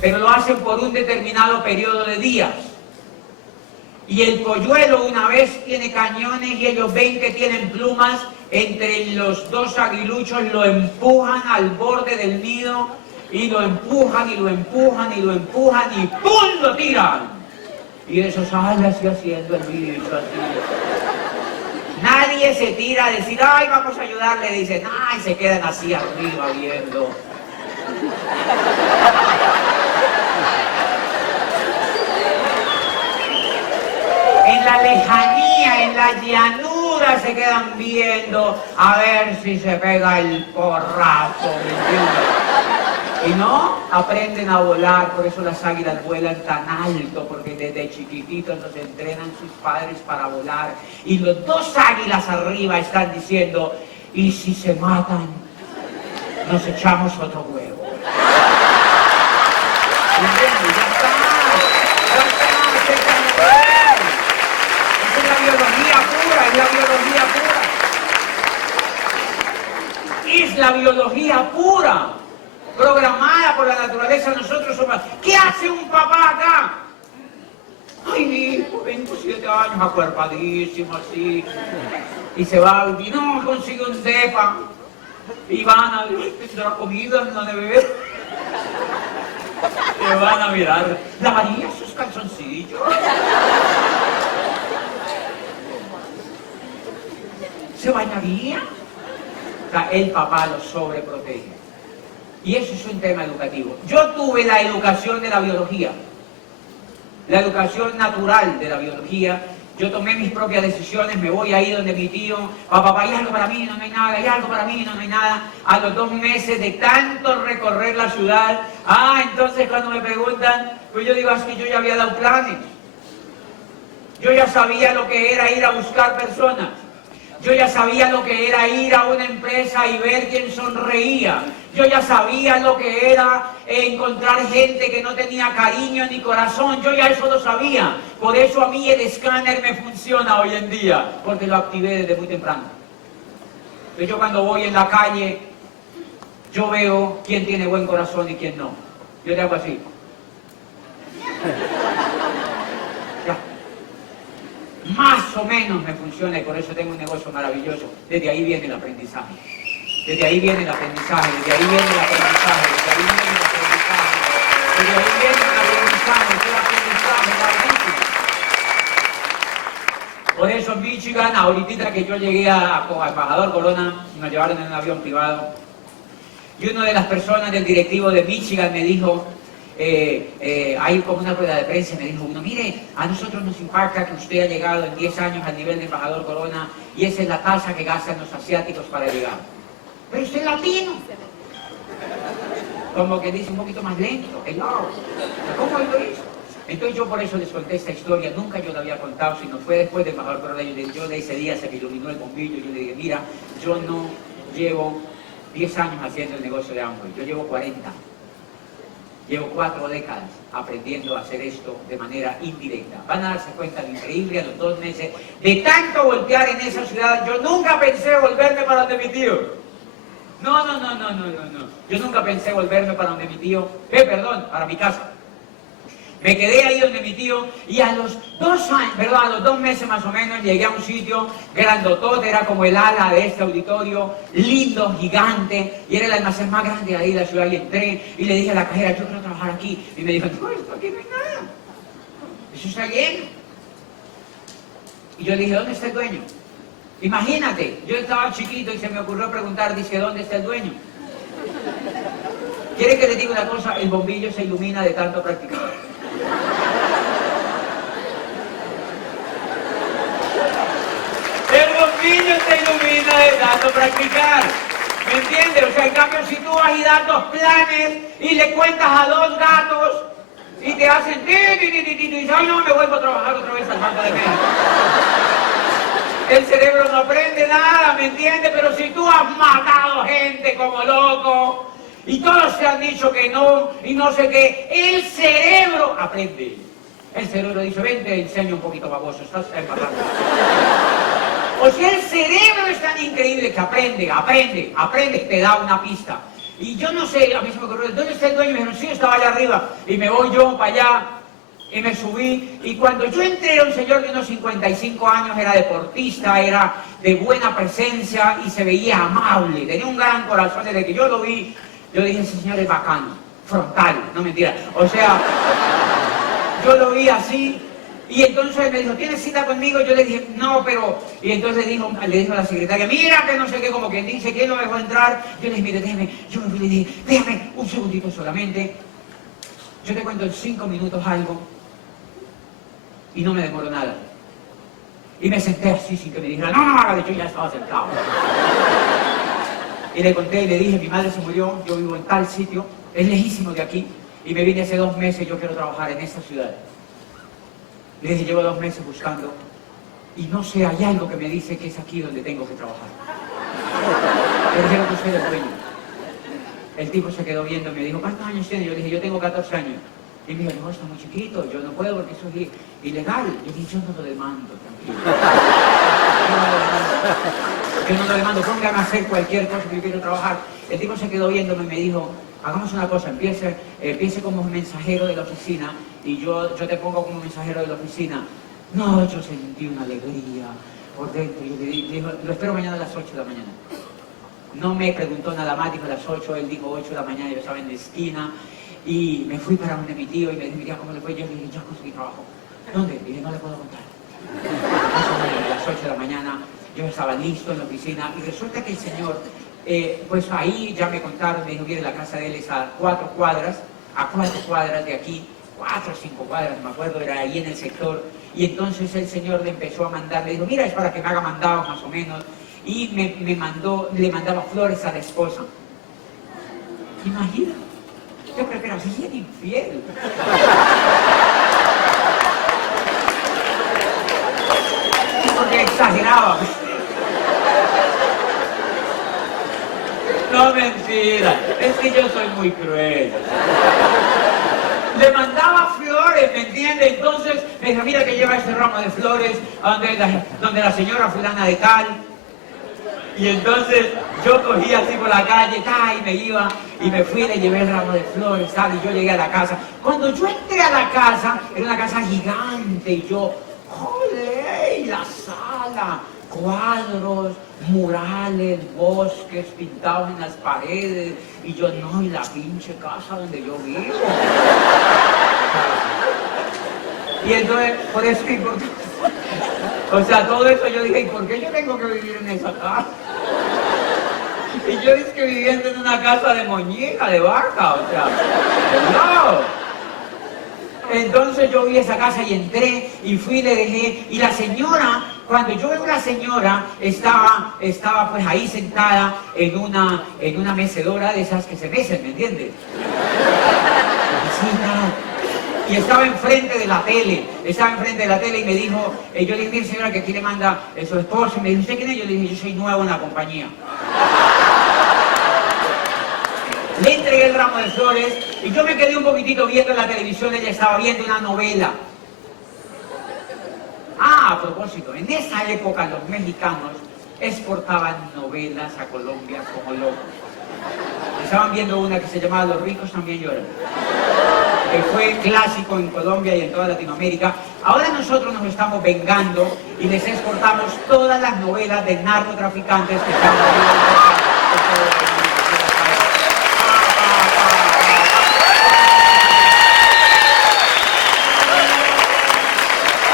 pero lo hacen por un determinado periodo de días. Y el polluelo una vez tiene cañones y ellos ven que tienen plumas, entre los dos aguiluchos lo empujan al borde del nido y lo empujan y lo empujan y lo empujan y ¡pum! Lo tiran. Y eso sale así haciendo el bicho así. Nadie se tira a decir, ay, vamos a ayudarle, dicen, ay, se quedan así arriba viendo. En la lejanía, en la llanura se quedan viendo a ver si se pega el porrazo, ¿me entiendes? Y no aprenden a volar, por eso las águilas vuelan tan alto, porque desde chiquititos los entrenan sus padres para volar. Y los dos águilas arriba están diciendo, y si se matan, nos echamos otro huevo. ¿Entiendes? Ya está, esa es la biología pura, es la biología pura. Es la biología pura. Programada por la naturaleza, nosotros somos... ¿Qué hace un papá acá? Ay, mi hijo, 27 años, acuerpadísimo así. Y se va, y no, consigue un depa. Y van a... ¿tendrá comida? ¿No de beber? Se van a mirar. ¿Lavaría sus calzoncillos? ¿Se bañaría? O sea, el papá los sobreprotege. Y eso es un tema educativo. Yo tuve la educación de la biología, la educación natural de la biología. Yo tomé mis propias decisiones, me voy ahí donde mi tío, papá, hay algo para mí, no hay nada, hay algo para mí, no hay nada. A los 2 meses de tanto recorrer la ciudad, entonces cuando me preguntan, pues yo digo, es que yo ya había dado planes. Yo ya sabía lo que era ir a buscar personas. Yo ya sabía lo que era ir a una empresa y ver quién sonreía. Yo ya sabía lo que era encontrar gente que no tenía cariño ni corazón. Yo ya eso lo sabía. Por eso a mí el escáner me funciona hoy en día, porque lo activé desde muy temprano. Entonces yo cuando voy en la calle, yo veo quién tiene buen corazón y quién no. Yo le hago así. Ya. Más o menos me funciona y por eso tengo un negocio maravilloso. Desde ahí viene el aprendizaje. Desde ahí viene el aprendizaje, desde ahí viene el aprendizaje, desde ahí viene el aprendizaje. Desde ahí viene el aprendizaje, el aprendizaje. Por eso en Michigan, ahorita que yo llegué a Embajador Corona, me llevaron en un avión privado. Y una de las personas del directivo de Michigan me dijo, hay como una rueda de prensa, me dijo uno, mire, a nosotros nos impacta que usted ha llegado en 10 años al nivel de Embajador Corona y esa es la tasa que gastan los asiáticos para llegar. Pero usted es latino. Como que dice un poquito más lento, hello. ¿Cómo lo hizo? Entonces yo por eso les conté esta historia, nunca yo la había contado, sino fue después de Embajador Corona. Yo de ese día se me iluminó el bombillo, yo le dije, mira, yo no llevo 10 años haciendo el negocio de Amway, yo llevo 40. Llevo 4 décadas aprendiendo a hacer esto de manera indirecta. Van a darse cuenta de lo increíble a los 2 meses. De tanto voltear en esa ciudad, yo nunca pensé volverme para donde mi tío. No. Yo nunca pensé volverme para donde mi tío. Para mi casa. Me quedé ahí donde mi tío y a los 2 años, a los 2 meses más o menos, llegué a un sitio grandotote, era como el ala de este auditorio, lindo, gigante, y era el almacén más grande de ahí de la ciudad, y entré y le dije a la cajera, yo quiero trabajar aquí, y me dijo, no, esto aquí no hay nada, eso está lleno. Y yo le dije, ¿dónde está el dueño? Imagínate, yo estaba chiquito y se me ocurrió preguntar, dice, ¿dónde está el dueño? ¿Quiere que le diga una cosa? El bombillo se ilumina de tanto practicar. El bombillo se ilumina de tanto practicar. ¿Me entiendes? O sea, en cambio, si tú vas y das 2 planes y le cuentas a 2 gatos y te hacen y dices, ay no, me vuelvo a trabajar otra vez al Banco de México. El cerebro no aprende nada, ¿me entiendes? Pero si tú has matado gente como loco y todos te han dicho que no y no sé qué, el cerebro aprende. El cerebro dice, ven, te enseño un poquito baboso, estás empatando. O sea, el cerebro es tan increíble que aprende, te da una pista. Y yo no sé, a mí se me ocurrió, ¿dónde está el dueño? Y me dijeron, sí, estaba allá arriba. Y me voy yo para allá, y me subí. Y cuando yo entré, era un señor de unos 55 años, era deportista, era de buena presencia y se veía amable. Tenía un gran corazón. Desde que yo lo vi, yo dije, ese señor es bacano, frontal, no mentira. O sea, yo lo vi así. Y entonces me dijo, ¿tienes cita conmigo? Yo le dije, no, pero... Y entonces le dijo a la secretaria, mira que no sé qué, como quien dice, ¿quién no me dejó entrar? Yo le dije, mire, déjeme. Yo me fui y le dije, déjame un segundito solamente. Yo te cuento en 5 minutos algo. Y no me demoró nada. Y me senté así sin que me dijera, no, de hecho ya estaba sentado. Y le conté y le dije, mi madre se murió, yo vivo en tal sitio, es lejísimo de aquí. Y me vine hace 2 meses, yo quiero trabajar en esta ciudad. Le dije, llevo 2 meses buscando y no sé, hay algo que me dice que es aquí donde tengo que trabajar. Le dijeron que usted es el dueño. El tipo se quedó viendo y me dijo, ¿cuántos años tiene? Yo le dije, yo tengo 14 años. Y me dijo, no, está muy chiquito, yo no puedo porque eso es ilegal. Yo dije, yo no lo demando, tranquilo. Yo no lo demando, póngame a hacer cualquier cosa que yo quiero trabajar. El tipo se quedó viéndome y me dijo, hagamos una cosa, empiece como un mensajero de la oficina y yo te pongo como mensajero de la oficina. No, yo sentí una alegría por dentro. Yo le dije, lo espero mañana a las 8 de la mañana. No me preguntó nada más, dijo a las 8, él dijo 8 de la mañana, yo estaba en la esquina y me fui para donde mi tío y me dijo, mira, ¿cómo le fue? Yo le dije, ya conseguí trabajo. ¿Dónde? Y dije, no le puedo contar. A las 8 de la mañana yo estaba listo en la oficina y resulta que el señor, pues ahí ya me contaron, me dijo, mire, la casa de él es a 4 cuadras de aquí, 4 o 5 cuadras, me acuerdo, era ahí en el sector. Y entonces el señor le empezó a mandar, le dijo, mira, es para que me haga mandado más o menos. Y le mandaba flores a la esposa. Imagina, yo creo que era bien infiel. Porque exageraba. No, mentira, es que yo soy muy cruel. Le mandaba flores, ¿me entiende? Entonces me dijo, mira que lleva este ramo de flores donde la señora fulana de tal. Y entonces yo cogí así por la calle, y me iba, y me fui y le llevé el ramo de flores, ¿sabes? Y yo llegué a la casa. Cuando yo entré a la casa, era una casa gigante, y yo, ¡joder! Y la sala, cuadros, murales, bosques pintados en las paredes, y yo, no, y la pinche casa donde yo vivo. Y entonces, por eso, ¿y por qué? O sea, todo eso yo dije, ¿y por qué yo tengo que vivir en esa casa? Y yo dije que viviendo en una casa de moñiga, de vaca, o sea, no. Entonces yo vi esa casa y entré y fui y le dejé, y la señora, cuando yo veo a la señora, estaba pues ahí sentada en una mecedora de esas que se mecen, ¿me entiendes? Y estaba enfrente de la tele, y me dijo, yo le dije, mire señora, que aquí le manda su esposo, y me dijo, ¿usted quién es? Yo le dije, yo soy nuevo en la compañía. Le entregué el ramo de flores, y yo me quedé un poquitito viendo la televisión, ella estaba viendo una novela. Ah, a propósito, en esa época los mexicanos exportaban novelas a Colombia como locos. Estaban viendo una que se llamaba Los ricos también lloran, que fue clásico en Colombia y en toda Latinoamérica. Ahora nosotros nos estamos vengando y les exportamos todas las novelas de narcotraficantes que están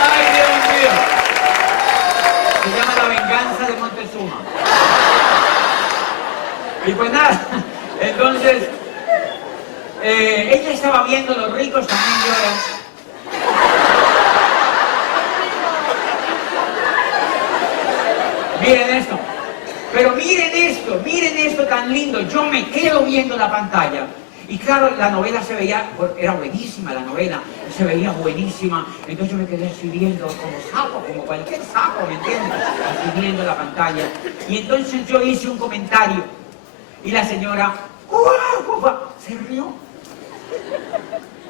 Ay, Dios mío. Se llama La venganza de Montezuma. Y pues nada, entonces... ella estaba viendo Los ricos también lloran. Miren esto. Pero miren esto tan lindo. Yo me quedo viendo la pantalla. Y claro, la novela se veía, era buenísima la novela, se veía buenísima. Entonces yo me quedé así viendo como sapo, como cualquier sapo, ¿me entiendes? Así viendo la pantalla. Y entonces yo hice un comentario. Y la señora, se rió.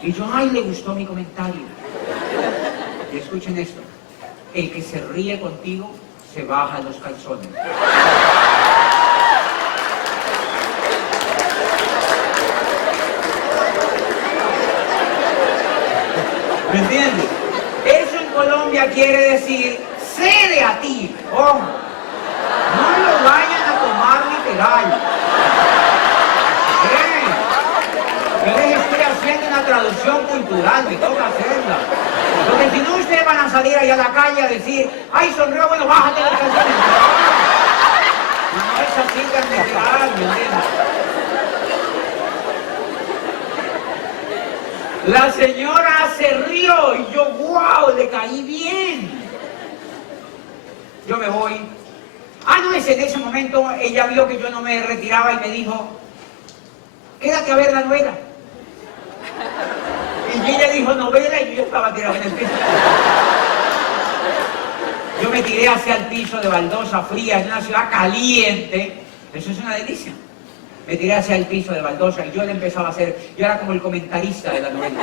Y yo, ay, le gustó mi comentario. Y escuchen esto. El que se ríe contigo, se baja los calzones. entiendes? Eso en Colombia quiere decir, cede a ti, ojo. No lo vayan a tomar literal. Yo les estoy haciendo una traducción cultural, me toca hacerla. Porque si no, ustedes van a salir ahí a la calle a decir, ay, sonrió, bueno, bájate las canciones. No es así tan literal, ¿me entiendes? La señora se rió y yo, wow, le caí bien. Yo me voy. No, en ese momento ella vio que yo no me retiraba y me dijo, quédate a ver la novela. Y ella dijo novela y yo estaba tirado en el piso. Yo me tiré hacia el piso de baldosa fría en una ciudad caliente. Eso es una delicia. Me tiré hacia el piso de baldosa y yo le empezaba a hacer, yo era como el comentarista de la novela.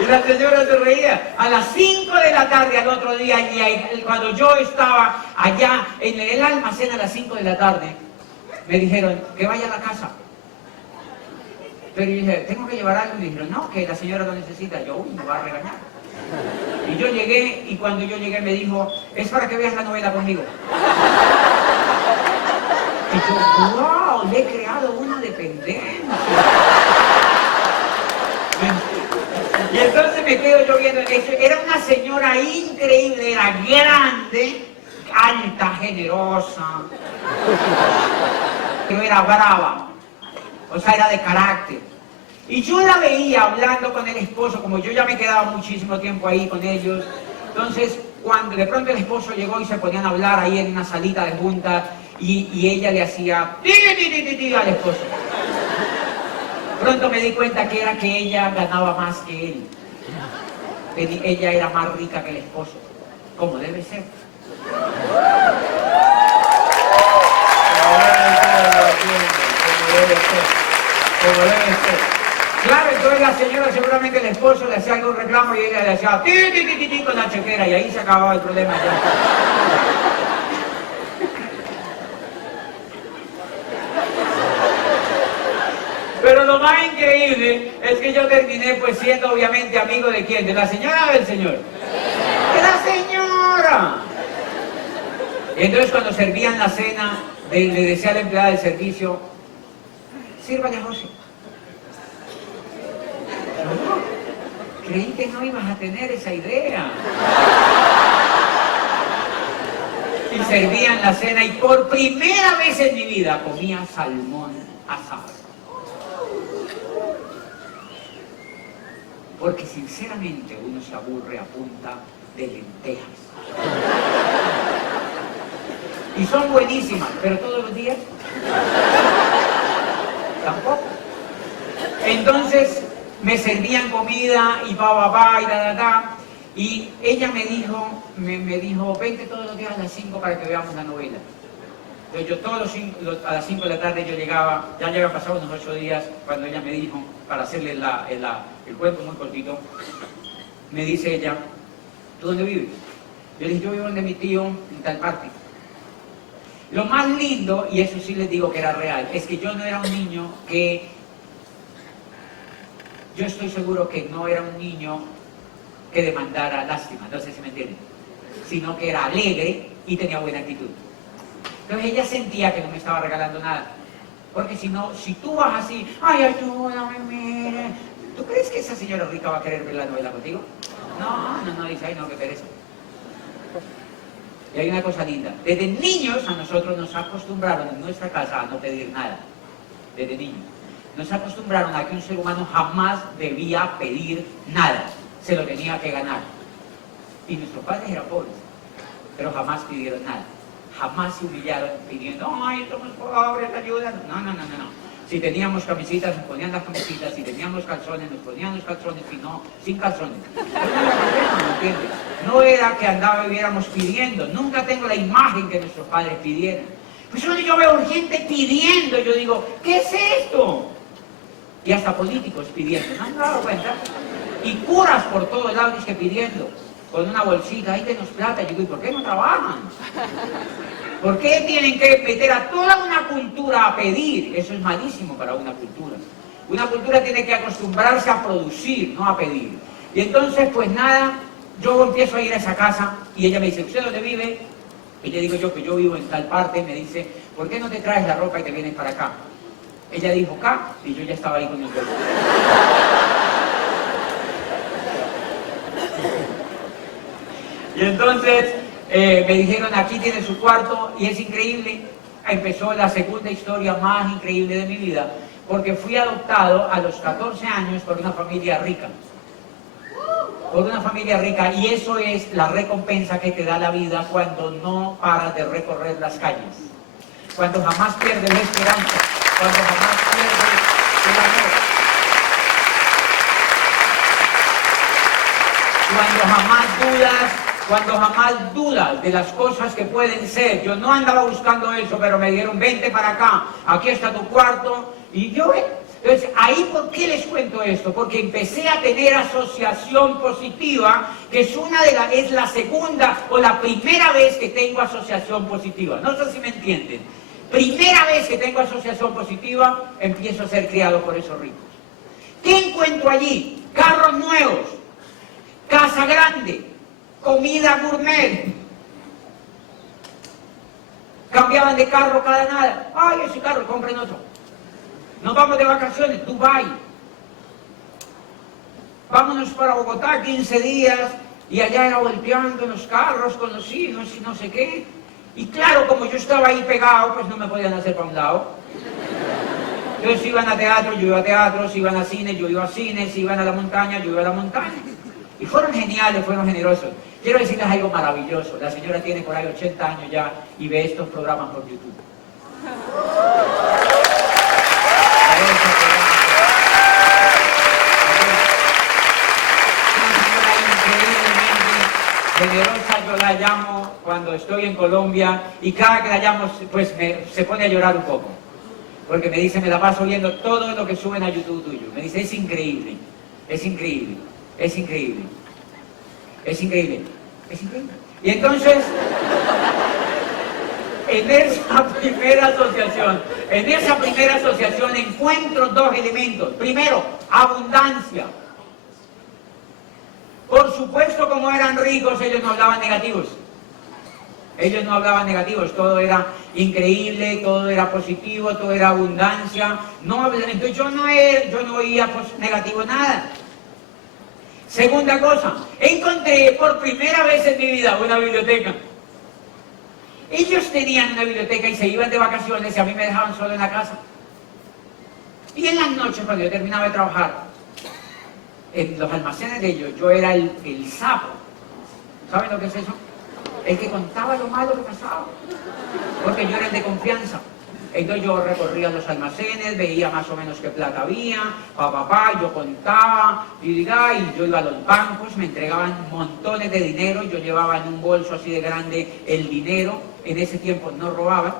Y la señora se reía. A las 5 de la tarde al otro día, y cuando yo estaba allá en el almacén a las 5 de la tarde, me dijeron que vaya a la casa. Pero yo dije, ¿tengo que llevar algo? Y me dijeron, no, que la señora lo necesita. Yo, uy, me va a regañar. Y yo llegué, y cuando yo llegué me dijo, es para que veas la novela conmigo. Y yo, wow, le he creado una dependencia. Y entonces me quedo yo viendo eso. Era una señora increíble, era grande, alta, generosa. Pero era brava. O sea, era de carácter. Y yo la veía hablando con el esposo, como yo ya me quedaba muchísimo tiempo ahí con ellos. Entonces, cuando de pronto el esposo llegó y se ponían a hablar ahí en una salita de junta, y ella le hacía ti, ti, ti, ti, ti, al esposo. Pronto me di cuenta que era que ella ganaba más que él. Ella era más rica que el esposo, como debe ser. Como debe ser. Claro, entonces la señora, seguramente el esposo le hacía algún reclamo y ella le hacía ti, ti, ti, ti, ti, con la chequera, y ahí se acababa el problema ya. Pero lo más increíble es que yo terminé pues siendo obviamente amigo de quién, de la señora o del señor. ¡De la señora! Y entonces cuando servían la cena, le decía a la empleada del servicio, sírvale a José. Creí que no ibas a tener esa idea. Y servían la cena y por primera vez en mi vida comía salmón asado. Porque sinceramente uno se aburre a punta de lentejas. Y son buenísimas, pero todos los días tampoco. Entonces me servían comida y y ella me dijo, vente todos los días a las 5 para que veamos la novela. Entonces yo a las 5 de la tarde yo llegaba, ya habían pasado unos 8 días cuando ella me dijo, para hacerle el cuento muy cortito, me dice ella, ¿tú dónde vives? Yo le dije, yo vivo donde mi tío en tal parte. Lo más lindo, y eso sí les digo que era real, es que yo no era un niño yo estoy seguro que no era un niño que demandara lástima, no sé si me entienden, sino que era alegre y tenía buena actitud. Entonces ella sentía que no me estaba regalando nada. Porque si no, si tú vas así, ay, ayúdame, mire, ¿tú crees que esa señora rica va a querer ver la novela contigo? No, dice, ay, no, qué pereza. Y hay una cosa linda, desde niños a nosotros nos acostumbraron en nuestra casa a no pedir nada, desde niños. Nos acostumbraron a que un ser humano jamás debía pedir nada, se lo tenía que ganar. Y nuestros padres eran pobres, pero jamás pidieron nada. Jamás se humillaron pidiendo, ay, somos pobres, ayuda. No. Si teníamos camisitas, nos ponían las camisitas. Si teníamos calzones, nos ponían los calzones. Si no, sin calzones. Pero no era problema, ¿me entiendes? No era que viviéramos pidiendo. Nunca tengo la imagen que nuestros padres pidieran. Pues cuando yo veo gente pidiendo, yo digo, ¿qué es esto? Y hasta políticos pidiendo, ¿no han dado cuenta? Y curas por todos lados que pidiendo. Con una bolsita, ahí tenemos plata. Yo digo, ¿y por qué no trabajan? ¿Por qué tienen que meter a toda una cultura a pedir? Eso es malísimo para una cultura. Una cultura tiene que acostumbrarse a producir, no a pedir. Y entonces, pues nada, yo empiezo a ir a esa casa y ella me dice, ¿usted dónde vive? Y le digo yo que yo vivo en tal parte. Me dice, ¿por qué no te traes la ropa y te vienes para acá? Ella dijo, acá, y yo ya estaba ahí con el cuerpo. Y entonces me dijeron, aquí tiene su cuarto, y es increíble. Empezó la segunda historia más increíble de mi vida, porque fui adoptado a los 14 años por una familia rica. Por una familia rica, y eso es la recompensa que te da la vida cuando no paras de recorrer las calles. Cuando jamás pierdes la esperanza, cuando jamás pierdes el amor. Cuando jamás dudas de las cosas que pueden ser. Yo no andaba buscando eso, pero me dijeron, vente para acá, aquí está tu cuarto, y yo... Entonces, ahí, ¿por qué les cuento esto? Porque empecé a tener asociación positiva, que es la segunda o la primera vez que tengo asociación positiva. No sé si me entienden. Primera vez que tengo asociación positiva, empiezo a ser criado por esos ricos. ¿Qué encuentro allí? Carros nuevos, casa grande, comida gourmet. Cambiaban de carro cada nada. Ay, ese carro, compren otro. Nos vamos de vacaciones, Dubái. Vámonos para Bogotá 15 días y allá era volteando en los carros con los hijos y no sé qué. Y claro, como yo estaba ahí pegado, pues no me podían hacer para un lado. Entonces, si iban a teatro, yo iba a teatro, si iban a cine, yo iba a cine, si iban a la montaña, yo iba a la montaña. Y fueron geniales, fueron generosos. Quiero decirles algo maravilloso. La señora tiene por ahí 80 años ya y ve estos programas por YouTube. Generosa, yo la llamo cuando estoy en Colombia, y cada que la llamo pues se pone a llorar un poco, porque me dice, me la paso viendo todo lo que suben a YouTube tuyo. Me dice, es increíble, es increíble, es increíble, es increíble, es increíble. Y entonces, en esa primera asociación encuentro dos elementos. Primero, abundancia. Por supuesto, como eran ricos, ellos no hablaban negativos. Ellos no hablaban negativos, todo era increíble, todo era positivo, todo era abundancia. Entonces yo no oía negativo nada. Segunda cosa, encontré por primera vez en mi vida una biblioteca. Ellos tenían una biblioteca y se iban de vacaciones y a mí me dejaban solo en la casa. Y en las noches, cuando yo terminaba de trabajar, en los almacenes de ellos, yo era el sapo. ¿Saben lo que es eso? El que contaba lo malo que pasaba. Porque yo era el de confianza. Entonces yo recorría los almacenes, veía más o menos qué plata había, yo contaba, y yo iba a los bancos, me entregaban montones de dinero, yo llevaba en un bolso así de grande el dinero. En ese tiempo no robaban.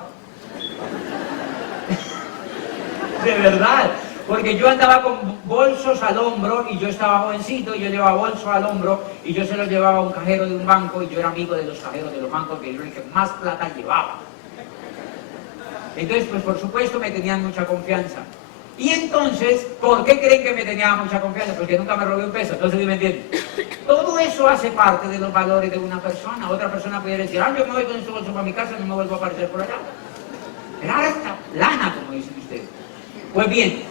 De verdad. Porque yo andaba con bolsos al hombro y yo estaba jovencito y yo llevaba bolsos al hombro y yo se los llevaba a un cajero de un banco y yo era amigo de los cajeros de los bancos, que yo era el que más plata llevaba. Entonces, pues por supuesto me tenían mucha confianza. Y entonces, ¿por qué creen que me tenían mucha confianza? Porque nunca me robé un peso, entonces ¿sí me entienden? Todo eso hace parte de los valores de una persona. Otra persona pudiera decir, yo me voy con este bolso para mi casa y no me vuelvo a aparecer por allá. Era esta lana, como dicen ustedes. Pues bien,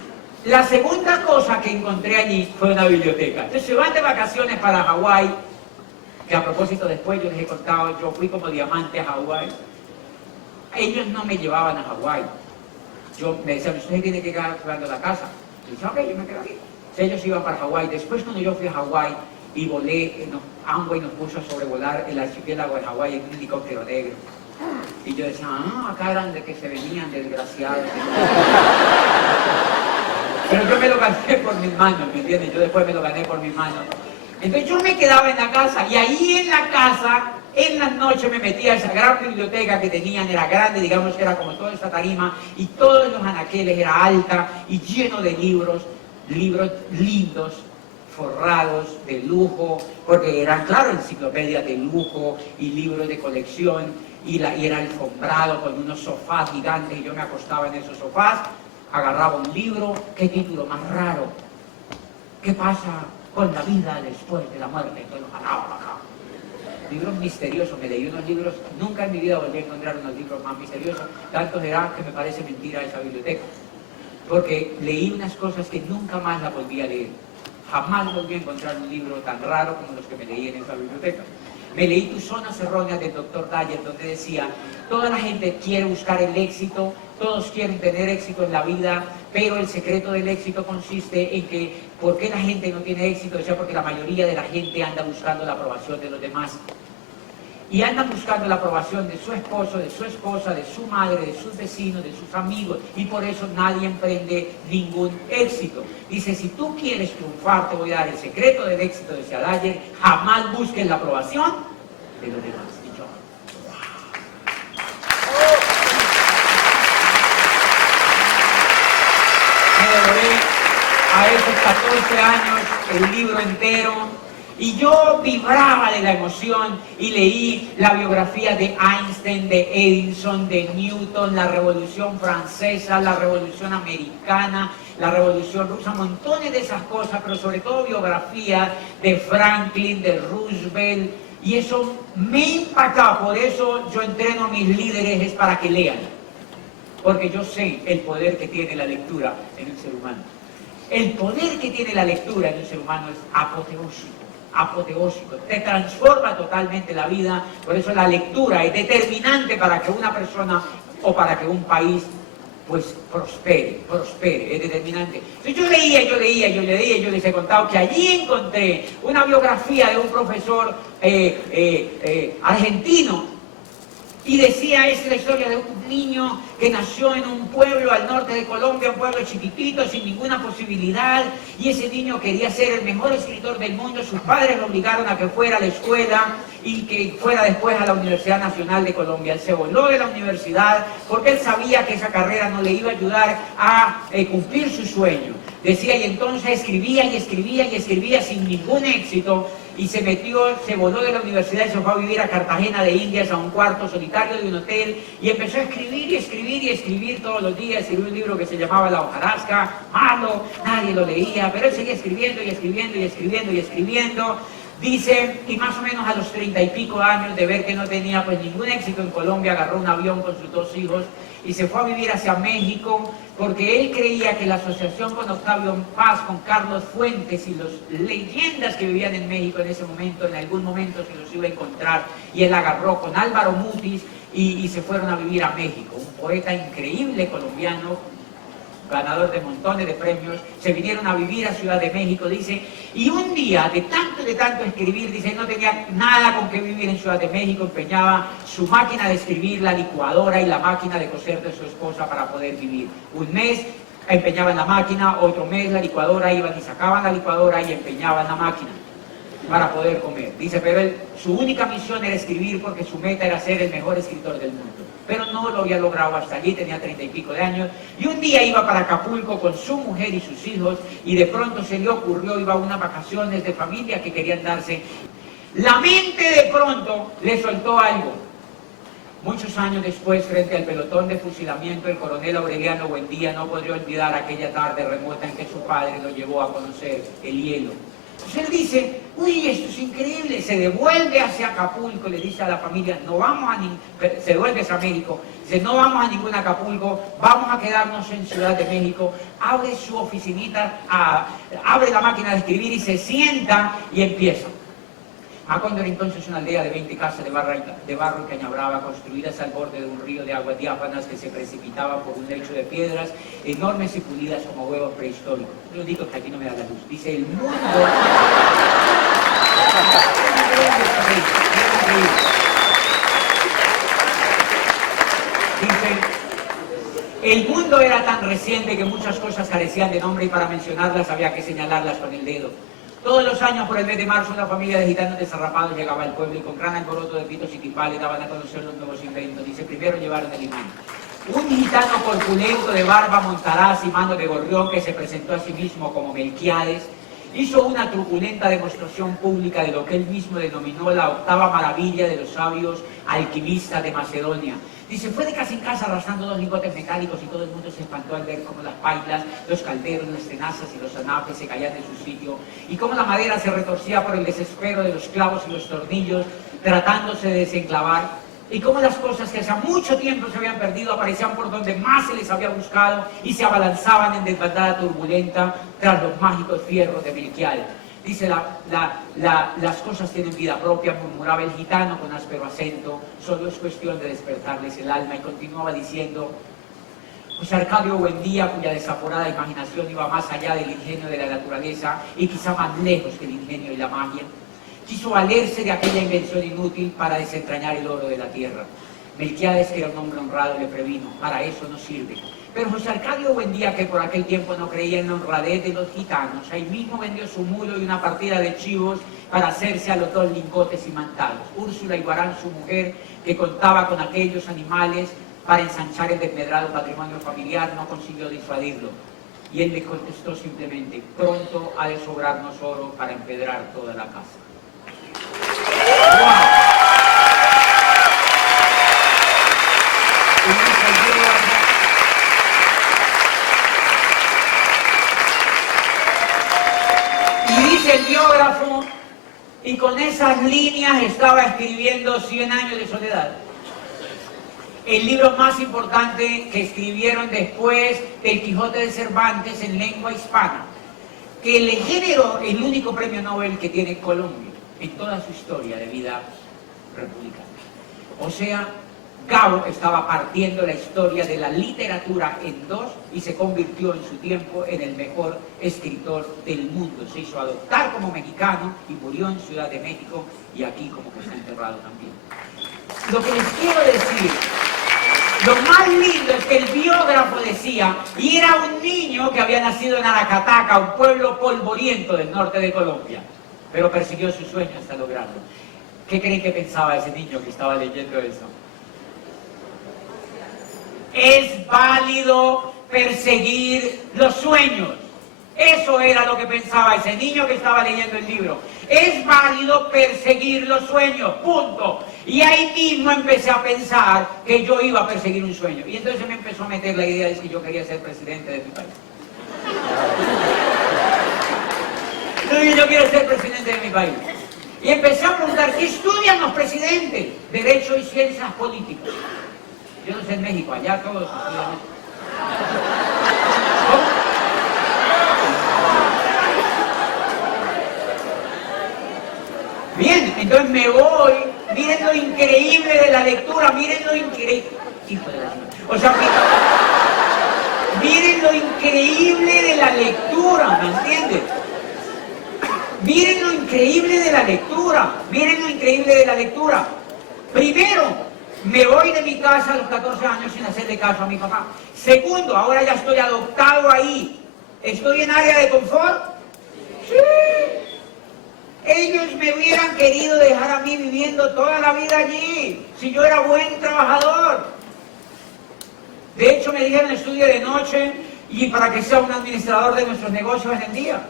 la segunda cosa que encontré allí fue una biblioteca. Entonces se van de vacaciones para Hawái, que a propósito después yo les he contado, yo fui como diamante a Hawái. Ellos no me llevaban a Hawái. Me decían, usted tiene que quedar cuidando la casa. Yo decía, ok, yo me quedo aquí. Entonces ellos iban para Hawái. Después, cuando yo fui a Hawái y volé, Amway nos puso a sobrevolar el archipiélago de Hawái en un helicóptero negro. Y yo decía, acá eran de que se venían desgraciados. Pero yo me lo gané por mis manos, ¿me entiendes? Yo después me lo gané por mis manos. Entonces yo me quedaba en la casa, y ahí en la casa, en las noches me metía a esa gran biblioteca que tenían, era grande, digamos que era como toda esta tarima, y todos los anaqueles era alta y lleno de libros lindos, forrados, de lujo, porque eran, claro, enciclopedias de lujo y libros de colección, y era alfombrado con unos sofás gigantes, y yo me acostaba en esos sofás, agarraba un libro. ¿Qué título más raro? ¿Qué pasa con la vida después de la muerte. Entonces, acá. Libros misteriosos, me leí unos libros, nunca en mi vida volví a encontrar unos libros más misteriosos, tanto será que me parece mentira esa biblioteca, porque leí unas cosas que nunca más la volví a leer. Jamás volví a encontrar un libro tan raro como los que me leí en esa biblioteca. Me leí Tus zonas erróneas del Dr. Dyer, donde decía, toda la gente quiere buscar el éxito, todos quieren tener éxito en la vida, pero el secreto del éxito consiste en que, ¿por qué la gente no tiene éxito? Decía, porque la mayoría de la gente anda buscando la aprobación de los demás. Y andan buscando la aprobación de su esposo, de su esposa, de su madre, de sus vecinos, de sus amigos, y por eso nadie emprende ningún éxito. Dice, si tú quieres triunfar, te voy a dar el secreto del éxito, decía Dyer, jamás busques la aprobación de los demás. Y yo, me devoré a esos 14 años el libro entero. Y yo vibraba de la emoción y leí la biografía de Einstein, de Edison, de Newton, la Revolución Francesa, la Revolución Americana, la Revolución Rusa, montones de esas cosas, pero sobre todo biografía de Franklin, de Roosevelt, y eso me impactaba. Por eso yo entreno a mis líderes, es para que lean, porque yo sé el poder que tiene la lectura en el ser humano. El poder que tiene la lectura en el ser humano es apoteósico, te transforma totalmente la vida. Por eso la lectura es determinante para que una persona o para que un país pues prospere, es determinante. Entonces yo leía, les he contado que allí encontré una biografía de un profesor argentino, y decía, es la historia de un niño que nació en un pueblo al norte de Colombia, un pueblo chiquitito, sin ninguna posibilidad, y ese niño quería ser el mejor escritor del mundo. Sus padres lo obligaron a que fuera a la escuela y que fuera después a la Universidad Nacional de Colombia. Él se voló de la universidad porque él sabía que esa carrera no le iba a ayudar a cumplir su sueño. Decía, y entonces escribía sin ningún éxito, y se voló de la universidad y se fue a vivir a Cartagena de Indias, a un cuarto solitario de un hotel, y empezó a escribir todos los días. Escribió un libro que se llamaba La hojarasca, malo, nadie lo leía, pero él seguía escribiendo. Dice, y más o menos a los 30 y pico años de ver que no tenía pues ningún éxito en Colombia, agarró un avión con sus 2 hijos y se fue a vivir hacia México, porque él creía que la asociación con Octavio Paz, con Carlos Fuentes y las leyendas que vivían en México en ese momento, en algún momento se los iba a encontrar, y él agarró con Álvaro Mutis y se fueron a vivir a México. Un poeta increíble colombiano, ganador de montones de premios, se vinieron a vivir a Ciudad de México, dice, y un día, de tanto escribir, dice, no tenía nada con qué vivir en Ciudad de México, empeñaba su máquina de escribir, la licuadora y la máquina de coser de su esposa para poder vivir. Un mes empeñaban la máquina, otro mes la licuadora, iban y sacaban la licuadora y empeñaban la máquina para poder comer. Dice, pero su única misión era escribir, porque su meta era ser el mejor escritor del mundo. Pero no lo había logrado hasta allí, tenía 30 y pico de años, y un día iba para Acapulco con su mujer y sus hijos, y de pronto se le ocurrió, iba a unas vacaciones de familia que querían darse. La mente de pronto le soltó algo. Muchos años después, frente al pelotón de fusilamiento, el coronel Aureliano Buendía no podría olvidar aquella tarde remota en que su padre lo llevó a conocer el hielo. Entonces él dice, uy, esto es increíble, se devuelve hacia Acapulco, le dice a la familia, no vamos se devuelve hacia México, dice, no vamos a ningún Acapulco, vamos a quedarnos en Ciudad de México. Abre su oficinita, abre la máquina de escribir y se sienta y empieza. Condor entonces una aldea de 20 casas de barro y cañabrava, construidas al borde de un río de aguas diáfanas que se precipitaba por un lecho de piedras enormes y pulidas como huevos prehistóricos. Yo digo que aquí no me da la luz. Dice, el mundo... Dice, el mundo era tan reciente que muchas cosas carecían de nombre y para mencionarlas había que señalarlas con el dedo. Todos los años, por el mes de marzo, una familia de gitanos desarrapados llegaba al pueblo y con gran alboroto de gritos y timbales daban a conocer los nuevos inventos. Dice, primero llevaron el imán. Un gitano corpulento de barba, montaraz y mano de gorrión que se presentó a sí mismo como Melquiades hizo una truculenta demostración pública de lo que él mismo denominó la octava maravilla de los sabios alquimistas de Macedonia. Dice, fue de casa en casa arrastrando 2 lingotes mecánicos y todo el mundo se espantó al ver cómo las pailas, los calderos, las tenazas y los anafes se caían de su sitio y cómo la madera se retorcía por el desespero de los clavos y los tornillos tratándose de desenclavar y cómo las cosas que hace mucho tiempo se habían perdido aparecían por donde más se les había buscado y se abalanzaban en desbandada turbulenta tras los mágicos fierros de Melquiades. Dice, las cosas tienen vida propia, murmuraba el gitano con áspero acento, solo es cuestión de despertarles el alma, y continuaba diciendo, José Arcadio Buendía, cuya desaforada imaginación iba más allá del ingenio de la naturaleza y quizá más lejos que el ingenio y la magia, quiso valerse de aquella invención inútil para desentrañar el oro de la tierra. Melquiades, que era un hombre honrado, le previno, para eso no sirve. Pero José Arcadio Buendía, que por aquel tiempo no creía en la honradez de los gitanos, ahí mismo vendió su mulo y una partida de chivos para hacerse a los 2 lingotes imantados. Úrsula Iguarán, su mujer, que contaba con aquellos animales para ensanchar el desmedrado patrimonio familiar, no consiguió disuadirlo. Y él le contestó simplemente, pronto ha de sobrarnos oro para empedrar toda la casa. ¡Wow! El biógrafo, y con esas líneas estaba escribiendo 100 años de soledad, el libro más importante que escribieron después del Quijote de Cervantes en lengua hispana, que le generó el único premio Nobel que tiene Colombia en toda su historia de vida republicana. O sea, Gabo estaba partiendo la historia de la literatura en 2 y se convirtió en su tiempo en el mejor escritor del mundo. Se hizo adoptar como mexicano y murió en Ciudad de México y aquí como que está enterrado también. Lo que les quiero decir, lo más lindo es que el biógrafo decía, y era un niño que había nacido en Aracataca, un pueblo polvoriento del norte de Colombia, pero persiguió su sueño hasta lograrlo. ¿Qué creen que pensaba ese niño que estaba leyendo eso? Es válido perseguir los sueños. Eso era lo que pensaba ese niño que estaba leyendo el libro. Es válido perseguir los sueños, punto. Y ahí mismo empecé a pensar que yo iba a perseguir un sueño. Y entonces me empezó a meter la idea de que yo quería ser presidente de mi país. Entonces yo quiero ser presidente de mi país. Y empecé a preguntar, ¿qué estudian los presidentes? Derecho y ciencias políticas. Yo no sé en México, allá todos estudian. Bien, entonces me voy, miren lo increíble de la lectura, miren lo increíble. Hijo de la señora. O sea, miren lo increíble de la lectura, ¿me entiendes? Miren lo increíble de la lectura, miren lo increíble de la lectura. Primero, me voy de mi casa a los 14 años sin hacerle caso a mi papá. Segundo, ahora ya estoy adoptado ahí. ¿Estoy en área de confort? Sí. Ellos me hubieran querido dejar a mí viviendo toda la vida allí, si yo era buen trabajador. De hecho, me dijeron estudie de noche y para que sea un administrador de nuestros negocios en el día.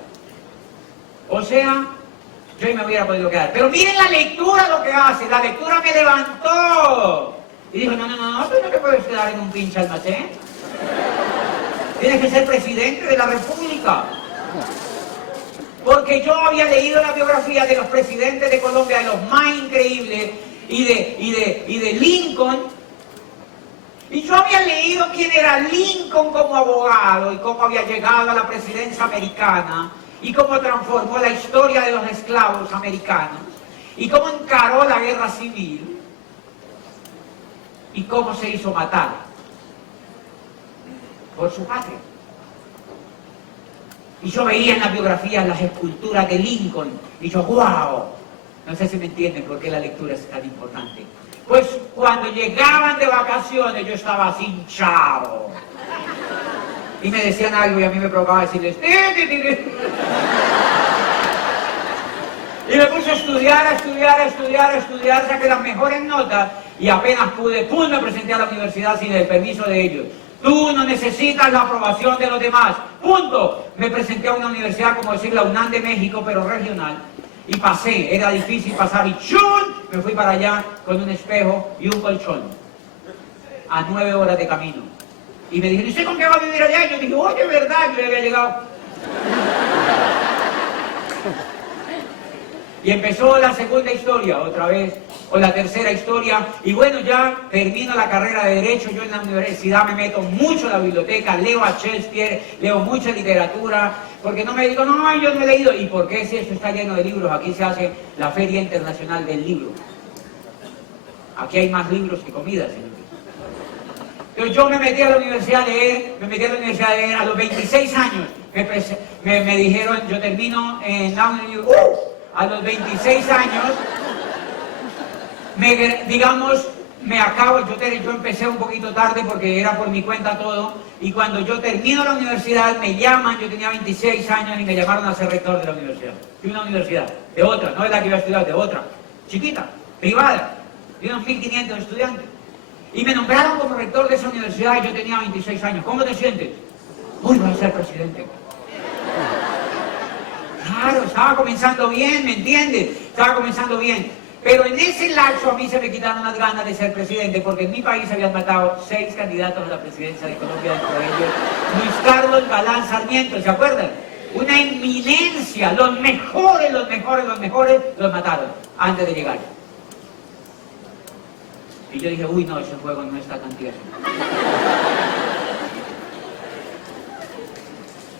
O sea, yo ahí me hubiera podido quedar. Pero miren la lectura lo que hace. La lectura me levantó. Y dijo, no, tú no te puedes quedar en un pinche almacén. Tienes que ser presidente de la República. Porque yo había leído la biografía de los presidentes de Colombia, de los más increíbles, y de Lincoln. Y yo había leído quién era Lincoln como abogado y cómo había llegado a la presidencia americana y cómo transformó la historia de los esclavos americanos y cómo encaró la guerra civil y cómo se hizo matar por su patria. Y yo veía en las biografías las esculturas de Lincoln y yo, ¡wow! No sé si me entienden por qué la lectura es tan importante. Pues cuando llegaban de vacaciones yo estaba así hinchado. Y me decían algo y a mí me provocaba decirles y me puse a estudiar, saqué las mejores notas y apenas pude, me presenté a la universidad sin el permiso de ellos. Tú no necesitas la aprobación de los demás. Punto. Me presenté a una universidad, como decir la UNAM de México, pero regional. Y pasé. Era difícil pasar. Y ¡chun! Me fui para allá con un espejo y un colchón. A 9 horas de camino. Y me dijeron, ¿y usted con qué va a vivir allá? Y yo dije, oye, ¿verdad? Yo ya había llegado. Y empezó la segunda historia, otra vez, o la tercera historia, y bueno, ya termino la carrera de Derecho, yo en la universidad me meto mucho en la biblioteca, leo a Shakespeare, leo mucha literatura, porque no me digo, no, yo no he leído, ¿y por qué si esto está lleno de libros? Aquí se hace la Feria Internacional del Libro. Aquí hay más libros que comida, señores. Entonces yo me metí a la universidad a leer, a los 26 años, me dijeron, yo termino en la universidad, a los 26 años, yo empecé un poquito tarde porque era por mi cuenta todo, y cuando yo termino la universidad me llaman, yo tenía 26 años y me llamaron a ser rector de la universidad. De una universidad, de otra, no de la que iba a estudiar, de otra, chiquita, privada, de unos 1.500 estudiantes. Y me nombraron como rector de esa universidad y yo tenía 26 años. ¿Cómo te sientes? Uy, voy a ser presidente. Claro, estaba comenzando bien, ¿me entiendes? Estaba comenzando bien. Pero en ese lapso a mí se me quitaron las ganas de ser presidente, porque en mi país habían matado 6 candidatos a la presidencia de Colombia, dentro de ellos Luis Carlos Galán Sarmiento, ¿se acuerdan? Una inminencia, los mejores los mataron antes de llegar. Y yo dije, uy, no, ese juego no está tan tierno.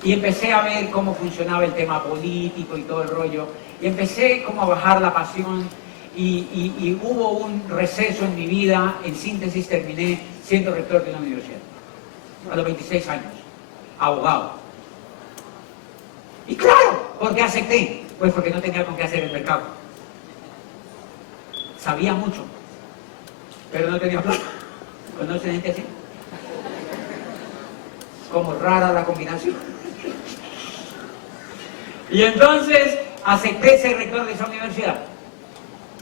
Y empecé a ver cómo funcionaba el tema político y todo el rollo. Y empecé como a bajar la pasión. Y hubo un receso en mi vida. En síntesis, terminé siendo rector de una universidad. A los 26 años. Abogado. Y claro, ¿por qué acepté? Pues porque no tenía con qué hacer el mercado. Sabía mucho, pero no tenía plata. ¿Conocen gente así? Como rara la combinación. Y entonces acepté ser rector de esa universidad.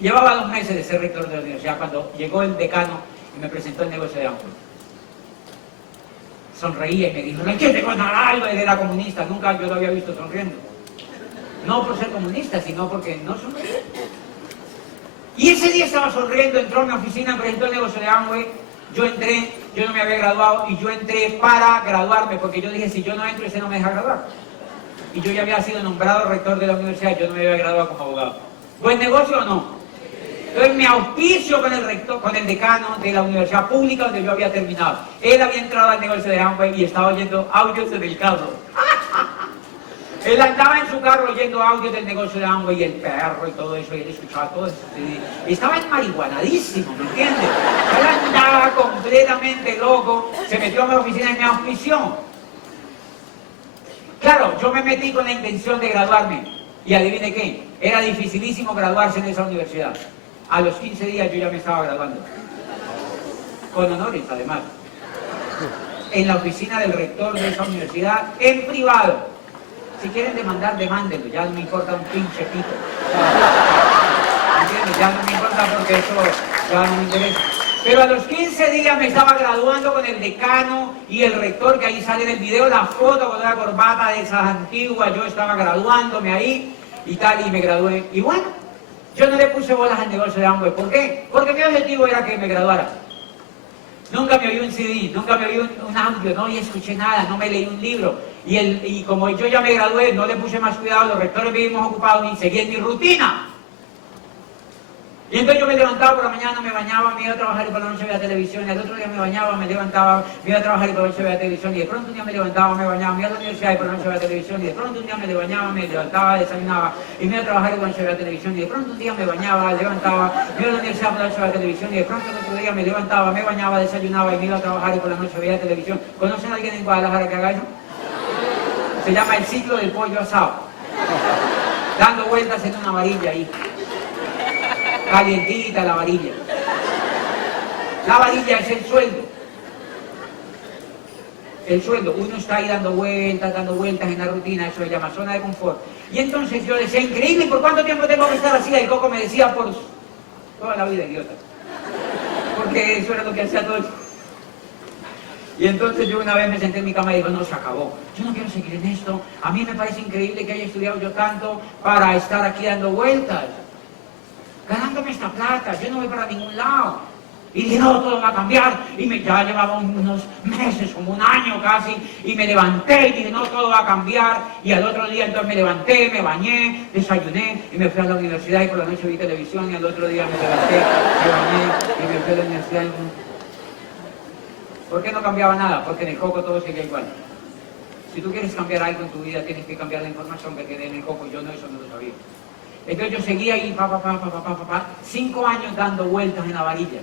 Llevaba 2 meses de ser rector de la universidad cuando llegó el decano y me presentó el negocio de Amway. Sonreía y me dijo, ¿qué te contará algo? Él era comunista, nunca yo lo había visto sonriendo. No por ser comunista, sino porque no sonreía. Y ese día estaba sonriendo, entró a mi oficina, me presentó el negocio de Amway. Yo entré, yo no me había graduado y yo entré para graduarme, porque yo dije, si yo no entro, ese no me deja graduar. Y yo ya había sido nombrado rector de la universidad, yo no me había graduado como abogado. ¿Buen negocio o no? Entonces me auspicio con el rector, con el decano de la universidad pública donde yo había terminado. Él había entrado al negocio de Amway y estaba oyendo audios en el carro. Él andaba en su carro oyendo audios del negocio de Amway y el perro y todo eso, y él escuchaba todo eso. Y estaba enmarihuanadísimo, ¿me entiendes? Él andaba completamente loco, se metió a mi oficina y me auspició. Claro, yo me metí con la intención de graduarme. Y adivine qué, era dificilísimo graduarse en esa universidad. A los 15 días yo ya me estaba graduando. Con honores, además. En la oficina del rector de esa universidad, en privado. Si quieren demandar, demándenlo, ya no me importa un pinche pito. ¿Entiendes? Ya no me importa porque eso ya no me interesa. Pero a los 15 días me estaba graduando con el decano y el rector, que ahí sale en el video la foto con una corbata de esas antiguas, yo estaba graduándome ahí y tal, y me gradué. Y bueno, yo no le puse bolas al negocio de Amway. ¿Por qué? Porque mi objetivo era que me graduara. Nunca me oí un CD, nunca me oí un audio, no escuché nada, no me leí un libro. Y como yo ya me gradué, no le puse más cuidado, los rectores vivimos ocupados y seguí en mi rutina. Y entonces yo me levantaba por la mañana, me bañaba, me iba a trabajar y por la noche veía televisión, y al otro día me bañaba, me levantaba, me iba a trabajar y por la noche veía televisión, y de pronto un día me levantaba, me bañaba, me iba a la universidad y por la noche veía televisión, y de pronto un día me bañaba, me levantaba, desayunaba, y me iba a trabajar y por la noche veía televisión, y de pronto un día me bañaba, levantaba, me iba a la universidad por la noche veía televisión, y de pronto el otro día me levantaba, me bañaba, desayunaba y me iba a trabajar y por la noche veía televisión. ¿Conocen a alguien en Guadalajara que haga eso? Se llama el ciclo del pollo asado. Dando vueltas en una varilla ahí. Calientita la varilla. La varilla es el sueldo. El sueldo. Uno está ahí dando vueltas en la rutina, eso se llama zona de confort. Y entonces yo decía, increíble, ¿por cuánto tiempo tengo que estar así? El Coco me decía, por toda la vida, idiota. Porque eso era lo que hacía todo el... Y entonces yo una vez me senté en mi cama y digo, no, se acabó. Yo no quiero seguir en esto. A mí me parece increíble que haya estudiado yo tanto para estar aquí dando vueltas, ganándome esta plata. Yo no voy para ningún lado. Y dije, no, todo va a cambiar. Y ya llevaba unos meses, como un año casi, y me levanté y dije, no, todo va a cambiar. Y al otro día entonces me levanté, me bañé, desayuné y me fui a la universidad y por la noche vi televisión y al otro día me levanté, me bañé y me fui a la universidad. ¿Por qué no cambiaba nada? Porque en el coco todo seguía igual. Si tú quieres cambiar algo en tu vida, tienes que cambiar la información que quede en el coco. Yo no, eso no lo sabía. Entonces yo seguía ahí, 5 años dando vueltas en la varilla.